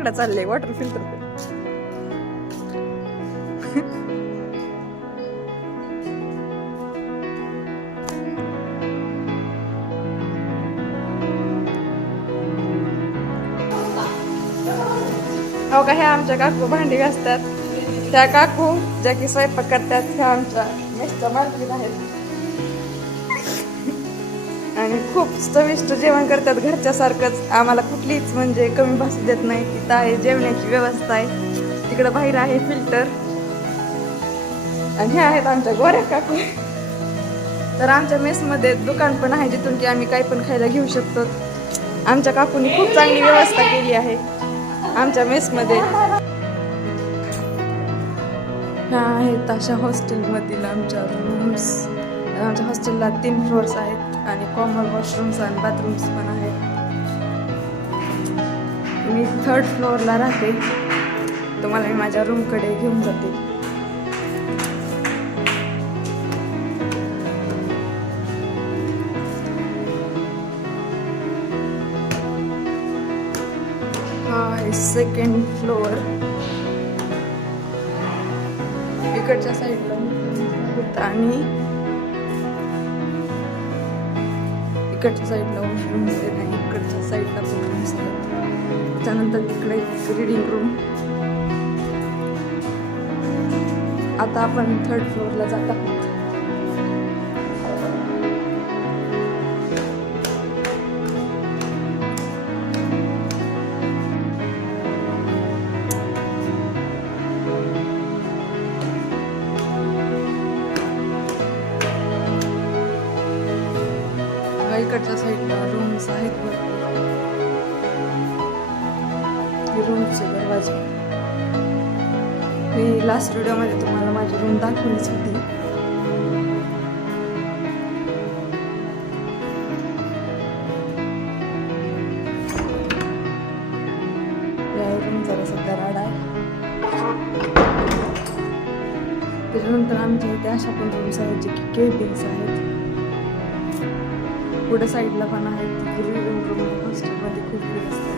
तिकडे चालले water filter. हो का, ह्या आमच्या काकू भांडी घासतात. त्या काकू ज्या की स्वयंपाक करतात ह्या आमच्या मेसच्या मालकीण आहेत आणि खूप चविष्ट जेवण करतात घरच्या सारखंच. आम्हाला कुठलीच म्हणजे कमी भासू देत नाही. तिथं आहे जेवणाची व्यवस्था आहे, तिकडं बाहेर आहे फिल्टर. आणि ह्या आहेत आमच्या गोऱ्या काकू. तर आमच्या मेसमध्ये दुकान पण आहे जिथून की आम्ही काही पण खायला घेऊ शकतो. आमच्या काकूंनी खूप चांगली व्यवस्था केली आहे आमच्या मेसमध्ये. ह्या आहेत अशा हॉस्टेलमधील आमच्या रूम्स. आमच्या हॉस्टेलला 3 फ्लोअर्स आहेत आणि कॉमन वॉशरूम्स आणि बाथरूम्स पण आहेत. मी 3rd फ्लोअरला राहते. तुम्हाला मी माझ्या रूमकडे घेऊन जाते. हा आहे 2nd फ्लोअर. इकडच्या साईडला आणि इकडच्या साईडला वॉशरूम्स आहेत आणि इकडच्या साईडला बेडरूम्स आहेत. त्यानंतर इकडे रीडिंग रूम. आता आपण 3rd फ्लोअरला जात आहोत. इकडच्या साईडला रूम्स आहेत भरपूर. हे रूमचे दरवाजे. मी लास्ट व्हिडिओमध्ये तुम्हाला माझी रूम दाखवलीच होती. या रूम जरा सध्या राडा आहे. त्याच्यानंतर आमच्या इथे अशा पण रूम्स आहेत जे की केबिन्स आहेत. पुढे साईडला पण आहेत. रूम हॉस्टेलमध्ये खूप वेळ असते.